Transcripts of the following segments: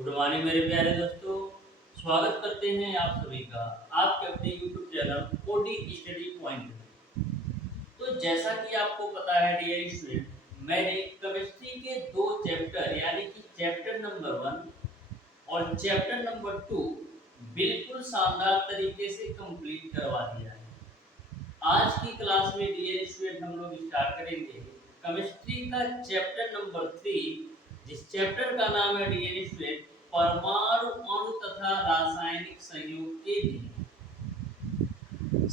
Good morning मेरे प्यारे दोस्तों। स्वागत करते हैं आप सभी का आपके अपने YouTube channel OD study point में। तो जैसा कि आपको पता है डियर स्टूडेंट, मैंने केमिस्ट्री के दो चैप्टर यानी कि चैप्टर नंबर 1 और चैप्टर नंबर 2 बिल्कुल शानदार तरीके से कंप्लीट करवा दिया है। आज की क्लास में डियर स्टूडेंट हम लोग स्टार्ट करेंगे केमिस्ट्री का चैप्टर नंबर 3, जिस चैप्टर का नाम है डियर स्टूडेंट परमाणु अणु तथा रासायनिक संयोग के नियम।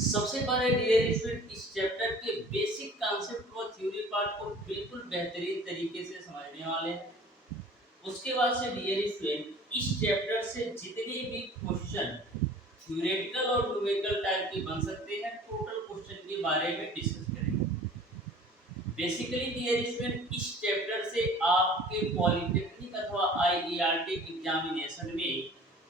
सबसे पहले डियर स्टूडेंट इस चैप्टर के बेसिक कॉन्सेप्ट और थ्योरी पार्ट को बिल्कुल बेहतरीन तरीके से समझने वाले हैं। उसके बाद से डियर स्टूडेंट इस चैप्टर से जितने भी क्वेश्चन थ्योरेटिकल और न्यूमेरिकल टाइप के बन सकते हैं, टोटल क्वेश्चन के बारे में डिस्कस करेंगे। बेसिकली डियर स्टूडेंट इस चैप्टर से आपके पॉलिटेक्निक अथवा आईईआरटी एग्जामिनेशन में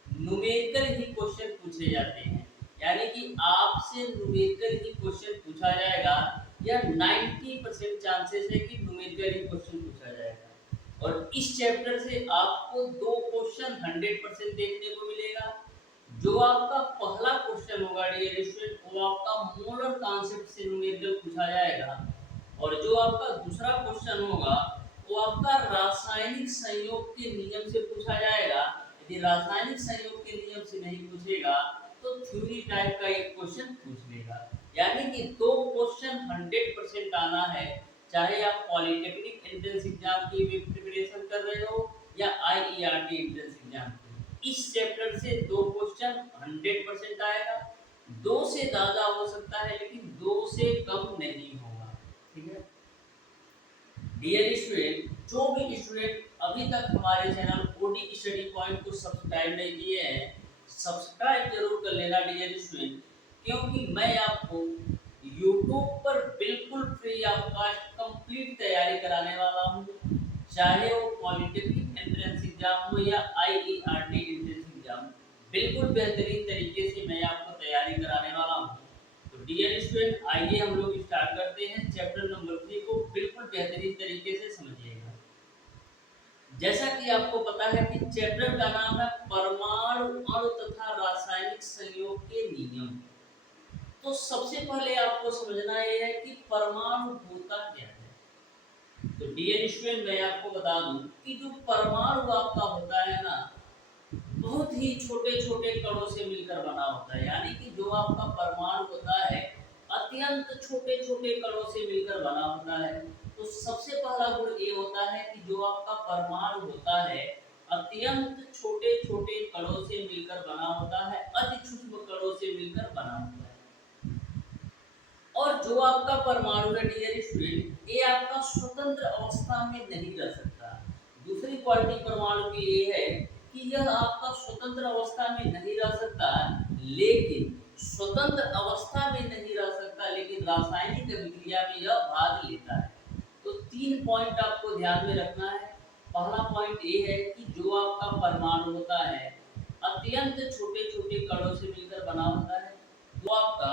न्यूमेरिकल ही क्वेश्चन पूछे जाते हैं, यानी कि आपसे न्यूमेरिकल ही क्वेश्चन पूछा जाएगा या 90% चांसेस है कि न्यूमेरिकल ही क्वेश्चन पूछा जाएगा। और इस चैप्टर से आपको दो क्वेश्चन 100% देखने को मिलेगा। जो आपका पहला क्वेश्चन होगा डियर स्टूडेंट वो आपका मोलर कॉन्सेप्ट से न्यूमेरिकल पूछा जाएगा, और जो आपका दूसरा क्वेश्चन होगा वो आपका रासायनिक संयोग के नियम से पूछा जाएगा। यदि रासायनिक संयोग के नियम से नहीं पूछेगा तो थ्योरी टाइप का एक क्वेश्चन पूछ लेगा। यानी कि दो क्वेश्चन 100% आना है, चाहे आप पॉलिटेक्निक एंट्रेंस एग्जाम की भी प्रिपरेशन कर रहे हो या आईईआरटी एंट्रेंस एग्जाम की। इस चैप्टर से दो क्वेश्चन 100% आएगा। दो से ज्यादा हो सकता है लेकिन दो से कम नहीं होगा। ठीक है डियर स्टूडेंट, जो भी स्टूडेंट अभी तक हमारे चैनल ओडी स्टडी पॉइंट को सब्सक्राइब नहीं किए हैं, सब्सक्राइब जरूर कर लेना डियर स्टूडेंट, क्योंकि मैं आपको यूट्यूब पर बिल्कुल फ्री ऑफ कॉस्ट कंप्लीट तैयारी कराने वाला हूँ। चाहे वो पॉलिटेक्निक एंट्रेंस एग्जाम हो या आईईआरटी एंट्रेंस एग्जाम, बिल्कुल बेहतरीन तरीके से मैं आपको तैयारी कराने वाला हूँ। तो डियर स्टूडेंट आइए हम लोग स्टार्ट करते हैं चैप्टर नंबर 3 को बिल्कुल बेहतरीन तरीके से समझिएगा। जैसा कि आपको पता है कि चैप्टर का नाम है परमाणु अणु तथा रासायनिक संयोग के नियम। तो सबसे पहले आपको समझना यह है कि परमाणु होता क्या है। तो डियर स्टूडेंट मैं आपको बता दूं कि जो परमाणु आपका होता है ना, बहुत ही छोटे छोटे कणों से मिलकर बना होता है। यानी कि जो आपका परमाणु होता है अत्यंत छोटे छोटे कणों से मिलकर बना होता है। तो सबसे पहला गुण ये होता है कि जो आपका परमाणु होता है अत्यंत छोटे छोटे कणों से मिलकर बना होता है, अति सूक्ष्म कणों से मिलकर बना होता है। और जो आपका परमाणु है डियर स्टूडेंट, ये आपका स्वतंत्र अवस्था में नहीं रह सकता। दूसरी क्वालिटी परमाणु की ये है कि यह आपका स्वतंत्र अवस्था में नहीं रह सकता, लेकिन स्वतंत्र अवस्था में नहीं रह सकता लेकिन रासायनिक अभिक्रिया में यह भाग लेता है। तो 3 पॉइंट आपको ध्यान में रखना है। पहला पॉइंट ये है कि जो आपका परमाणु होता है अत्यंत छोटे छोटे कणों से मिलकर बना होता है, वो आपका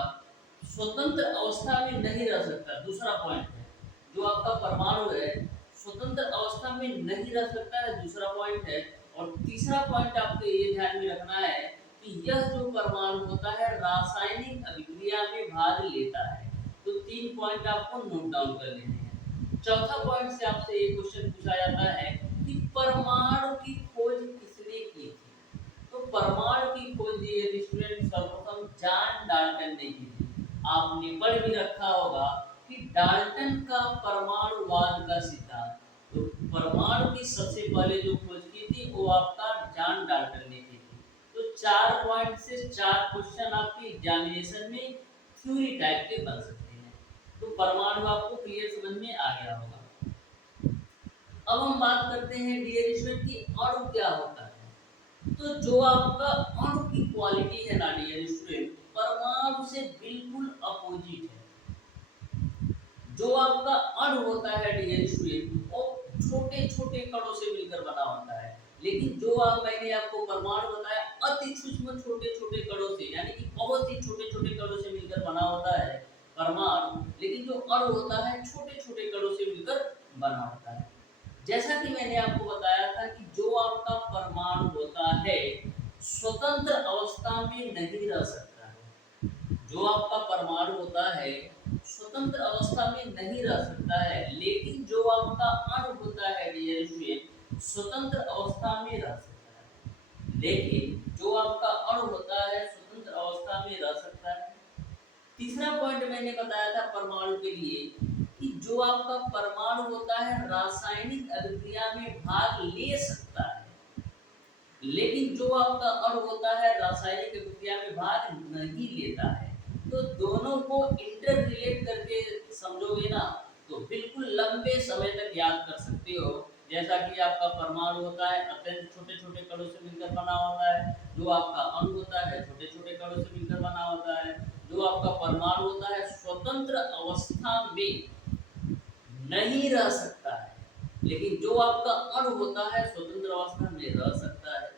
स्वतंत्र अवस्था में नहीं रह सकता। दूसरा पॉइंट है जो आपका परमाणु है स्वतंत्र अवस्था में नहीं रह सकता है, दूसरा पॉइंट है। और तीसरा पॉइंट आपको ये ध्यान में रखना है कि यह जो परमाणु होता है रासायनिक अभिक्रिया में भाग लेता है। तो 3 पॉइंट आपको नोट डाउन कर लेने हैं। चौथा पॉइंट से आपसे ये क्वेश्चन पूछा जाता है कि परमाणु की खोज किसने की थी। तो परमाणु की खोज ये स्टूडेंट सर्वप्रथम जॉन डाल्टन ने की थी। आपने पढ़ भी रखा होगा कि डाल्टन का परमाणुवाद का सिद्धांत। तो परमाणु की सबसे पहले जो खोज की थी वो आपका जॉन डाल्टन ने की थी। तो 4 पॉइंट से 4 क्वेश्चन आपके एग्जामिनेशन में थ्योरी टाइप के बन सकते हैं। तो परमाणु आपको क्लियर समझ में आ गया होगा। अब हम बात करते हैं डियर स्टूडेंट की अणु क्या होता है। तो जो आपका अणु की क्वालिटी है ना डियर स्टूडेंट, परमाणु से बिल्कुल अपोजिट है। जो आपका अणु होता है डियर स्टूडेंट वो छोटे छोटे कणों से मिलकर बना होता है, लेकिन जो मैंने आपको परमाणु बताया अति सूक्ष्म छोटे छोटे कणों से, यानी कि बहुत ही छोटे छोटे कणों से मिलकर बना होता है परमाणु। लेकिन जो अणु होता है छोटे छोटे कणों से मिलकर बना होता है। जैसा कि मैंने आपको बताया था कि जो आपका परमाणु अवस्था में रह सकता है, लेकिन जो आपका अणु होता है स्वतंत्र अवस्था में रह सकता है। तीसरा पॉइंट मैंने बताया था परमाणु के लिए कि जो आपका परमाणु होता है रासायनिक अभिक्रिया में भाग ले सकता है, लेकिन जो आपका अणु होता है रासायनिक अभिक्रिया में भाग नहीं लेता है। तो दोनों को इंटर रिलेट करके समझोगे ना तो बिल्कुल लंबे समय तक याद कर सकते हो। जैसा कि आपका परमाणु होता है अत्यंत छोटे छोटे कणों से मिलकर बना होता है, जो आपका अणु होता है छोटे छोटे कणों से मिलकर बना होता है, जो आपका परमाणु होता है स्वतंत्र अवस्था में नहीं रह सकता है, लेकिन जो आपका अणु होता है स्वतंत्र अवस्था में रह सकता है।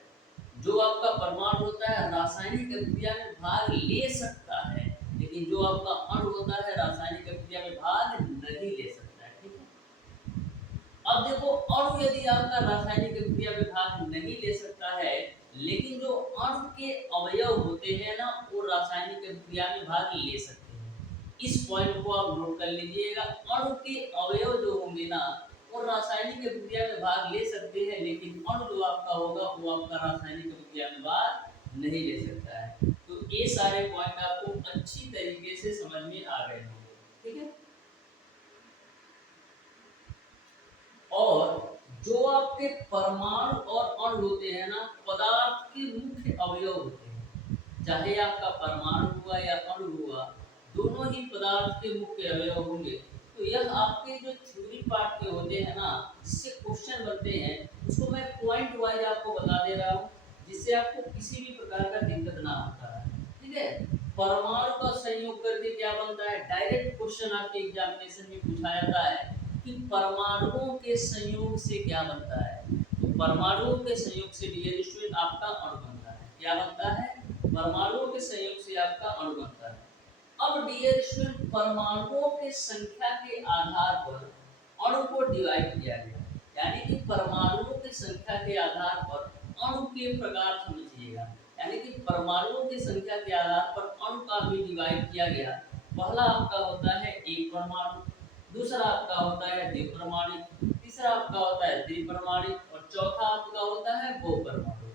जो आपका परमाणु होता है रासायनिक अभिक्रिया में भाग ले सकता है, लेकिन जो आपका अणु होता है रासायनिक अभिक्रिया में भाग नहीं ले सकता है। ठीक है, अब देखो अणु यदि आपका रासायनिक अभिक्रिया में भाग नहीं ले सकता है, लेकिन जो अणु के अवयव होते हैं ना वो रासायनिक अभिक्रिया में भाग ले सकते हैं। इस पॉइंट को आप नोट कर लीजिएगा, अणु के अवयव जो होंगे ना वो रासायनिक अभिक्रिया में भाग ले सकते हैं, लेकिन अणु जो आपका होगा वो आपका रासायनिक अभिक्रिया में भाग नहीं ले सकता है। तो ये सारे पॉइंट आपको अच्छी तरीके से समझ में आ गए होंगे। ठीक है, और जो आपके परमाणु और अणु होते हैं ना पदार्थ के मुख्य अवयव होते हैं, चाहे आपका परमाणु हुआ या अणु हुआ, दोनों ही पदार्थ के मुख्य अवयव होंगे। तो यह आपके जो थ्योरी पार्ट के होते हैं ना जिससे क्वेश्चन बनते हैं उसको मैं पॉइंट वाइज आपको बता दे रहा हूँ, जिससे आपको किसी भी प्रकार का दिक्कत ना होता है। ठीक है, परमाणु का संयोग करके क्या बनता है, डायरेक्ट क्वेश्चन आपके एग्जामिनेशन में पूछा जाता है कि परमाणुओं के संयोग से क्या बनता है। तो परमाणुओं के संयोग से डियर स्टूडेंट आपका अणु बनता है। क्या बनता है, परमाणुओं के संयोग से आपका अणु बनता है। अब डियर स्टूडेंट परमाणुओं के संख्या के आधार पर अणु को डिवाइड किया गया, यानी कि परमाणुओं की संख्या के आधार पर अणु के प्रकार समझिएगा, यानी कि परमाणुओं की संख्या के आधार पर अणु का भी डिवाइड किया गया। पहला आपका होता है एक परमाणु, दूसरा आपका होता है द्विपरमाणु, तीसरा आपका होता है त्रिपरमाणु और चौथा आपका होता है बहुपरमाणु।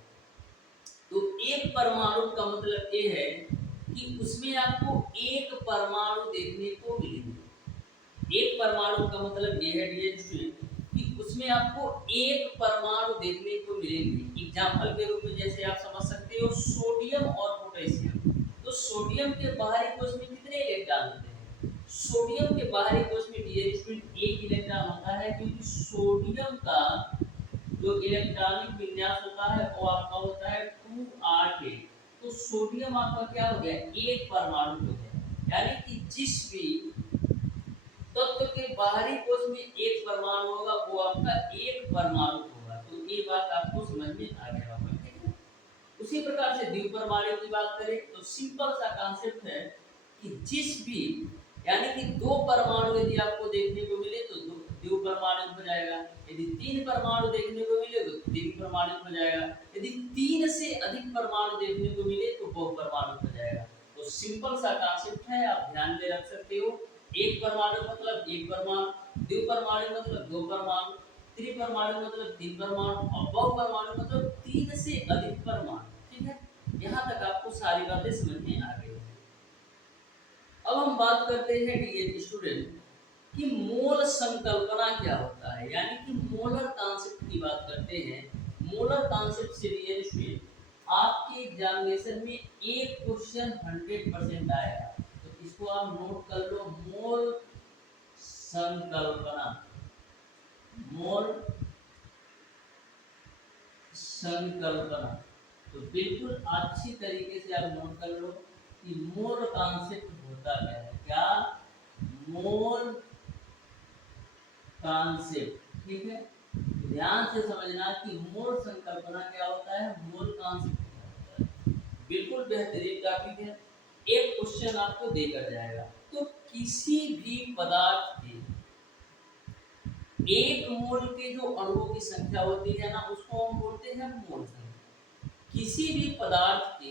तो एक परमाणु का मतलब ये है कि उसमें आपको एक परमाणु देखने को मिलेंगे। एक परमाणु का मतलब ये है डियर स्टूडेंट कि उसमें आपको एक परमाणु देखने को मिलेंगे। एग्जाम्पल के रूप में जैसे आप समझ सकते हो सोडियम और पोटेशियम। तो सोडियम के बाहरी कोश में कितने इलेक्ट्रॉन होते हैं, सोडियम के बाहरी कोश में डियर स्टूडेंट एक इलेक्ट्रॉन होता है, क्योंकि सोडियम का जो इलेक्ट्रॉनिक विन्यास होता है वो आपका होता है 2r8। तो सोडियम आपका क्या हो गया, एक परमाणु हो गया, यानी कि जिस भी तत्व के बाहरी कोश में एक परमाणु होगा वो आपका एक परमाणु होगा। तो ये बात आपको समझ में आ गया होगा। ठीक है, उसी प्रकार से द्विपरमाणु की बात करें तो सिंपल सा कॉन्सेप्ट है कि जिस भी यानी कि दो परमाणु यदि आपको देखने को मिले तो द्विपरमाणु हो जाएगा, यदि तीन परमाणु देखने को मिले तो त्रिपरमाणु हो जाएगा, यदि तीन से अधिक परमाणु देखने को मिले तो बहुपरमाणु हो जाएगा। तो सिंपल सा कॉन्सेप्ट है, आप ध्यान में रख सकते हो। एक परमाणु मतलब एक परमाणु, द्विपरमाणु मतलब दो परमाणु, त्रिपरमाणु मतलब तीन परमाणु और बहुपरमाणु मतलब तीन से अधिक परमाणु। ठीक है, यहाँ तक आपको सारी बातें समझ में आ गई। अब हम बात करते हैं डियर स्टूडेंट कि मोल संकल्पना क्या होता है, यानी कि मोलर कॉन्सेप्ट की बात करते हैं। मोलर कॉन्सेप्ट से डियर स्टूडेंट आपके एग्जामिनेशन में एक क्वेश्चन 100% आएगा, तो इसको आप नोट कर लो। मोल संकल्पना, मोल संकल्पना, तो बिल्कुल अच्छी तरीके से आप नोट कर लो कि मोल कॉन्सेप्ट होता क्या है। क्या, मोल कॉन्सेप्ट। ठीक है, ध्यान से समझना कि मोल संकल्पना क्या होता है, मोल कॉन्सेप्ट क्या होता है। बिल्कुल बेहतरीन टॉपिक है, एक क्वेश्चन आपको देकर जाएगा। तो किसी भी पदार्थ के एक मोल के जो अणुओं की संख्या होती है ना उसको हम बोलते हैं मोल संख्या। किसी भी पदार्थ के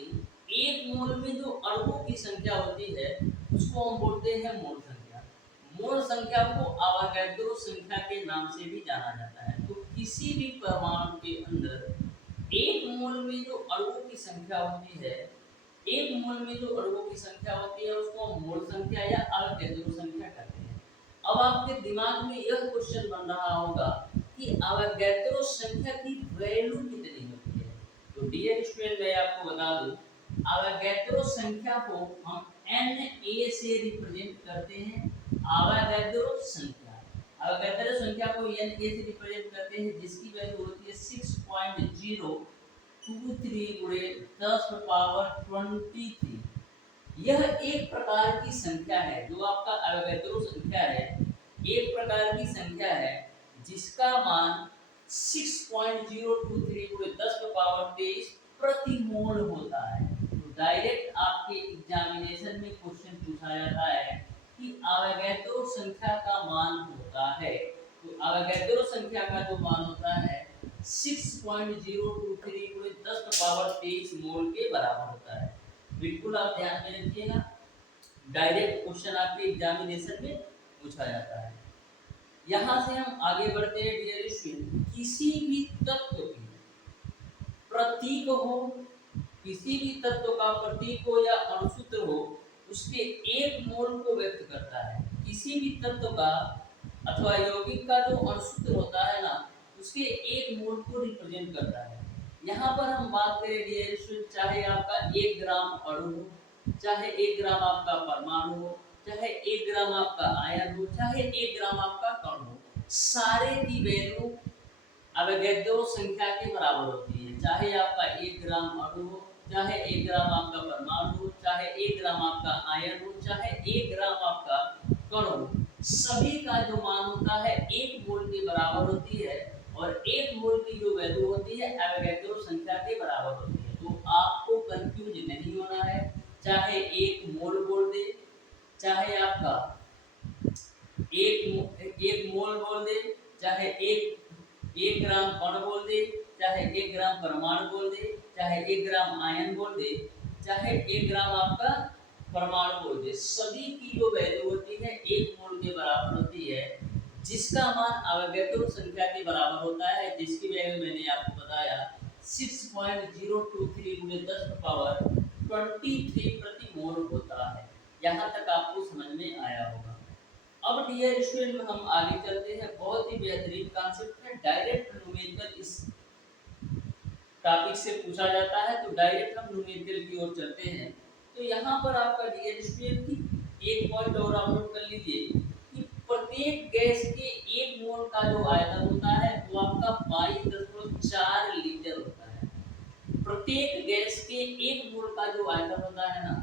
एक मोल में जो अणुओं की संख्या होती है उसको हम बोलते हैं मोल संख्या। मोल संख्या को अवोगाड्रो संख्या के नाम से भी जाना जाता है। तो किसी भी परमाणु के अंदर एक मोल में जो अणुओं की संख्या होती है, एक मोल में जो अणुओं की संख्या होती है उसको हम मोल संख्या या अवगैद्रो संख्या कहते हैं। अब आपके दिमाग में यह क्वेश्चन बन रहा होगा कि अवगैद्रो संख्या की वैल्यू कितनी होती है। तो डियर स्टूडेंट, मैं आपको बता दूं, अवगैद्रो संख्या को हम Na से रिप्रेजेंट करते हैं। अवगैद्रो संख्या, अवगैद्रो संख्या को Na से रिप्रेजेंट करते हैं, जिसकी वैल्यू होती है 6.023 गुणे 10⁻23। यह एक प्रकार की संख्या है, जो आपका अवगैद्रो संख्या है, एक प्रकार की संख्या है जिसका मान 6.023 गुणे 10⁻23 प्रति मोल होता है। तो डायरेक्ट आपके एग्जामिनेशन में क्वेश्चन पूछा जाता है कि अवगैद्रो संख्या का मान होता है, तो अवगैद्रो संख्या का जो मान होता है 6.023 गुणे 10⁻23 मोल के बराबर होता है। बिल्कुल आप ध्यान में रखिएगा, डायरेक्ट क्वेश्चन आपके एग्जामिनेशन में पूछा जाता है। यहाँ से हम आगे बढ़ते हैं डियर स्टूडेंट, किसी भी तत्व की प्रतीक हो, किसी भी तत्व का प्रतीक हो या अणुसूत्र हो, उसके एक मोल को व्यक्त करता है। किसी भी तत्व का अथवा यौगिक का जो अणुसूत्र होता है ना, उसके एक मोल को रिप्रेजेंट करता है। यहाँ पर हम बात करें डियर स्टूडेंट, चाहे आपका 1 ग्राम अणु हो, चाहे 1 ग्राम आपका परमाणु हो, चाहे 1 ग्राम आपका आयन हो, चाहे 1 ग्राम आपका कण हो, सारे की वैल्यू अवगैद्रो संख्या के बराबर होती है। चाहे आपका 1 ग्राम अणु हो, चाहे 1 ग्राम आपका परमाणु हो, चाहे 1 ग्राम आपका आयन हो, चाहे 1 ग्राम आपका कण हो, सभी का जो मान होता है 1 मोल के बराबर होती है, और 1 मोल की जो वैल्यू होती है अवगैद्रो संख्या के बराबर होती है। तो आपको कंफ्यूज नहीं होना है, चाहे 1 मोल बोल दे, चाहे आपका एक मोल बोल दे, चाहे एक ग्राम कण बोल दे, चाहे 1 ग्राम परमाणु बोल दे, चाहे 1 ग्राम आयन बोल दे, चाहे 1 ग्राम आपका परमाणु बोल दे, सभी की जो वैल्यू होती है 1 मोल के बराबर होती है, जिसका मान अवगैद्रो संख्या के बराबर होता है, जिसकी वैल्यू मैंने आपको बताया 6.023 गुणे 10⁻23 प्रति मोल होता है। यहाँ तक आपको समझ में आया होगा। अब डियर स्टूडेंट, हम आगे चलते हैं। बहुत ही बेहतरीन कॉन्सेप्ट है, डायरेक्ट न्यूमेरिकल इस टॉपिक से पूछा जाता है, तो डायरेक्ट हम न्यूमेरिकल की ओर चलते हैं। तो यहाँ पर आपका डियर स्टूडेंट की एक पॉइंट और आप नोट कर लीजिए कि प्रत्येक गैस के 1 मोल का जो आयतन होता है वो आपका 22.4 लीटर होता है। प्रत्येक गैस के 1 मोल का जो आयतन होता है ना,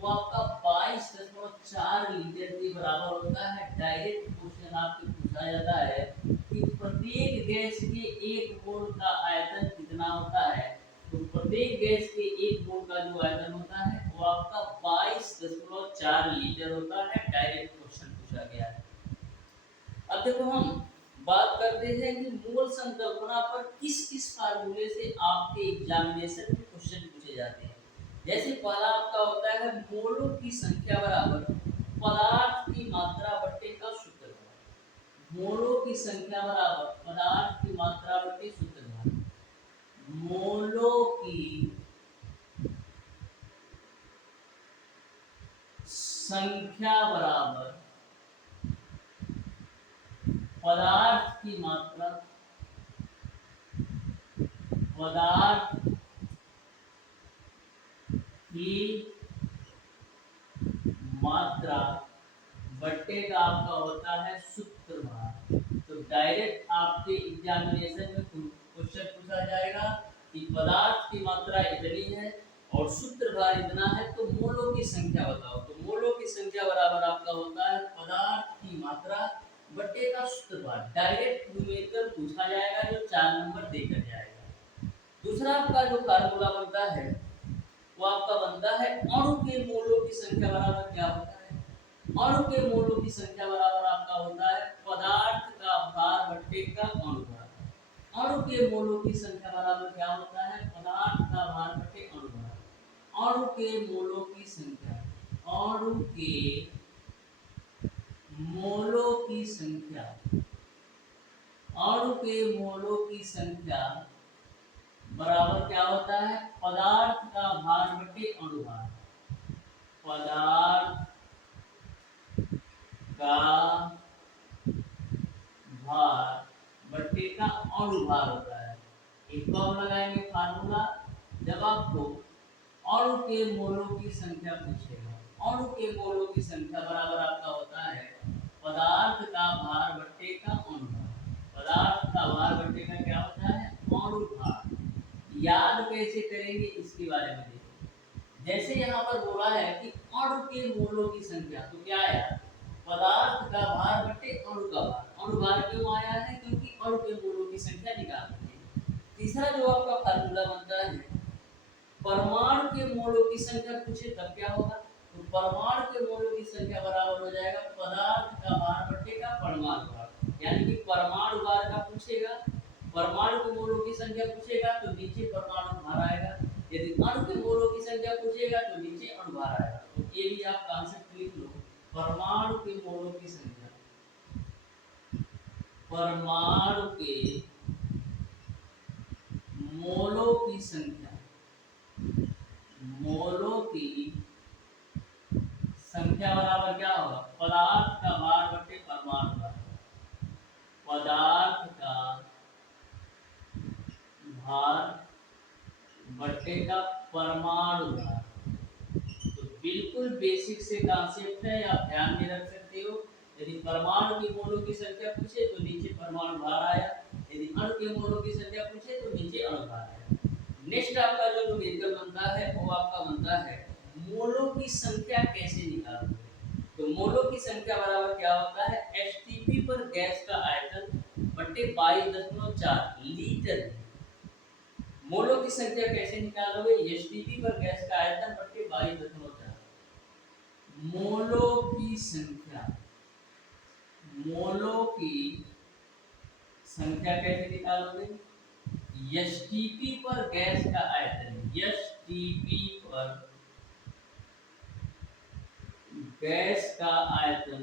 वो आपका 22.4 लीटर के बराबर होता है। डायरेक्ट क्वेश्चन आपसे पूछा जाता है कि प्रत्येक गैस के 1 मोल का आयतन कितना होता है, तो प्रत्येक गैस के 1 मोल का जो आयतन होता है वो आपका 22.4 लीटर होता है। डायरेक्ट क्वेश्चन पूछा गया है। अब देखो, हम बात करते हैं कि मोल संकल्पना पर किस किस फार्मूले से आपके एग्जामिनेशन में क्वेश्चन पूछे जाते हैं। जैसे पहला आपका होता है मोलों की संख्या बराबर पदार्थ की मात्रा बट्टे का सूत्रफल। मोलों की संख्या बराबर पदार्थ की मात्रा बट्टे सूत्रफल। मोलों की संख्या बराबर पदार्थ की मात्रा, पदार्थ की मात्रा बट्टे का आपका होता है सूत्रभार। तो डायरेक्ट आपके एग्जामिनेशन में क्वेश्चन पूछा जाएगा कि पदार्थ की मात्रा इतनी है और सूत्रभार इतना है, तो मोलों की संख्या बताओ। तो मोलों की संख्या बराबर आपका होता है पदार्थ की मात्रा बट्टे का सूत्रभार। डायरेक्ट न्यूमेरिकल पूछा जाएगा, जो 4 नंबर देकर जाएगा। दूसरा आपका जो फार्मूला बनता है वो आपका बनता है अणु के मोलों की संख्या बराबर क्या होता है। अणु के मोलों की संख्या बराबर आपका होता है पदार्थ का भार बट्टे का अणु भार। अणु के मोलों की संख्या बराबर क्या होता है, पदार्थ का भार बट्टे अणु भार। अणु के मोलों की संख्या, अणु के मोलों की संख्या अणु के मोलों की संख्या बराबर क्या होता है, पदार्थ का भार बटे अणु भार। पदार्थ का भार बट्टे का अणु भार होता है। एक तो हम लगाएंगे फार्मूला, जब आपको अणु के मोलों की संख्या पूछेगा, अणु के मोलों की संख्या बराबर आपका होता है पदार्थ का भार बट्टे का अणु भार। पदार्थ का भार बट्टे का क्या होता है, अणु भार। याद कैसे करेंगे इसके बारे में देखिए। जैसे यहाँ पर बोला है कि अणु के मोलों की संख्या, तो क्या आया, पदार्थ का भार बटे अणु का भार। अणु भार क्यों आया है, क्योंकि अणु के मोलों की संख्या निकालनी है। तीसरा जो आपका फार्मूला बनता है, परमाणु के मोलों की संख्या पूछे तब क्या होगा, तो परमाणु के मोलों की संख्या बराबर हो जाएगा पदार्थ का भार बटे का परमाणु भार। यानी कि परमाणु भार का पूछेगा, परमाणु के मोलों की संख्या पूछेगा तो नीचे परमाणु भार आएगा, यदि अणु के मोलों की संख्या पूछेगा तो नीचे अणु भार आएगा। तो ये भी आप कॉन्सेप्ट लिख लो, परमाणु के मोलों की संख्या, परमाणु के मोलों की संख्या, मोलों की संख्या बराबर क्या होगा, पदार्थ का भार बटे परमाणु भार। पदार्थ का भार बटे का परमाणु भार। तो बिल्कुल बेसिक से कॉन्सेप्ट है, आप ध्यान में रख सकते हो। यदि परमाणु की मोलों की संख्या पूछे तो नीचे परमाणु भार आया, यदि अणु के मोलों की संख्या पूछे तो नीचे अणु भार आया। नेक्स्ट आपका जो न्यूमेरिकल बनता है वो आपका बनता है मोलों की संख्या कैसे निकालोगे। तो मोलों की संख्या बराबर क्या होता है, एसटीपी पर गैस का आयतन बटे 22.4 लीटर। मोलों की संख्या कैसे निकालोगे, एसटीपी पर गैस का आयतन बटे 22.4। मोलों की संख्या, मोलों की संख्या कैसे निकालोगे, एसटीपी पर गैस का आयतन, एसटीपी पर गैस का आयतन,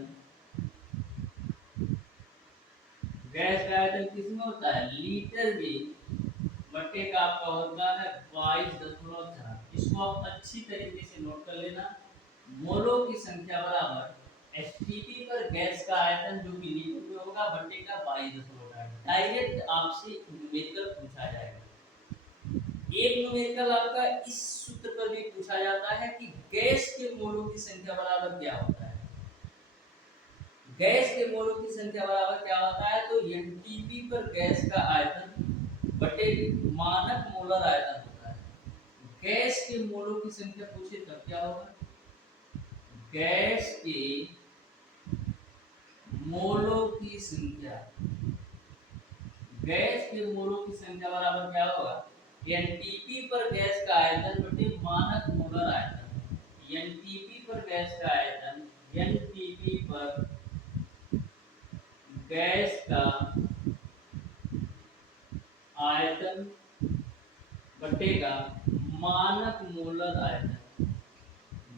गैस का आयतन किसमें होता है, लीटर में, बटे का आपका होता है 22.4। इसको आप अच्छी तरीके से नोट कर लेना। मोलों की संख्या बराबर एसटीपी पर गैस का आयतन जो कि लीटर में होगा बटे का 22.4। डायरेक्ट आपसे न्यूमेरिकल पूछा जाएगा। एक न्यूमेरिकल आपका इस सूत्र पर भी पूछा जाता है कि गैस के मोलों की संख्या बराबर क्या होता है। गैस के मोलों की संख्या बराबर क्या होता है, तो एनटीपी पर गैस का आयतन बटे मानक मोलर आयतन होता है। गैस के मोलों की संख्या पूछे तब क्या होगा, गैस के मोलों की संख्या, गैस के मोलों की संख्या बराबर क्या होगा, एनटीपी पर गैस का आयतन बटे मानक मोलर आयतन। एनटीपी पर गैस का आयतन, एनटीपी पर गैस का आयतन बटेगा मानक मोलर आयतन,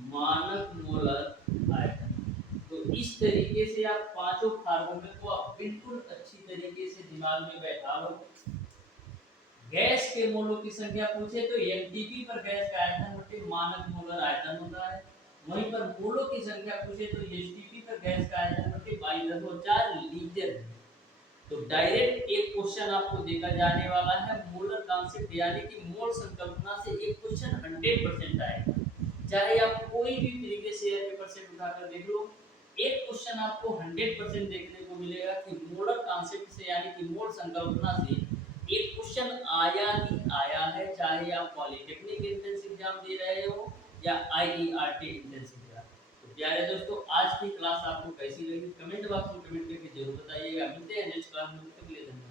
मानक मोलर आयतन। तो इस तरीके से आप पांचों फार्मूले को आप बिल्कुल अच्छी तरीके से दिमाग में बैठा लो। गैस के मोलों की संख्या पूछे तो एमटीपी पर गैस का आयतन बटे मानक मोलर आयतन होता है। वहीं पर मोलों की संख्या पूछे तो एसटीपी पर गैस का आयतन बटे 22.4 लीटर। तो डायरेक्ट एक क्वेश्चन आपको देखा जाने वाला है मोलर कॉन्सेप्ट यानी कि मोल संकल्पना से एक क्वेश्चन 100% आएगा। चाहे आप कोई भी प्रीवियस ईयर पेपर से उठाकर देख लो, एक क्वेश्चन आपको 100% देखने को मिलेगा कि मोलर कॉन्सेप्ट से यानी कि मोल संकल्पना से एक क्वेश्चन आया ही आया है, चाहे आप पॉलिटेक्निक एंट्रेंस एग्जाम दे रहे हो या आईईआरटी एंट्रेंस एग्जाम। तो प्यारे दोस्तों, आज की क्लास आपको कैसी लगी कमेंट बॉक्स में कमेंट करके जरूर बताइएगा। मिलते हैं नेक्स्ट क्लास में, तब तक के लिए धन्यवाद।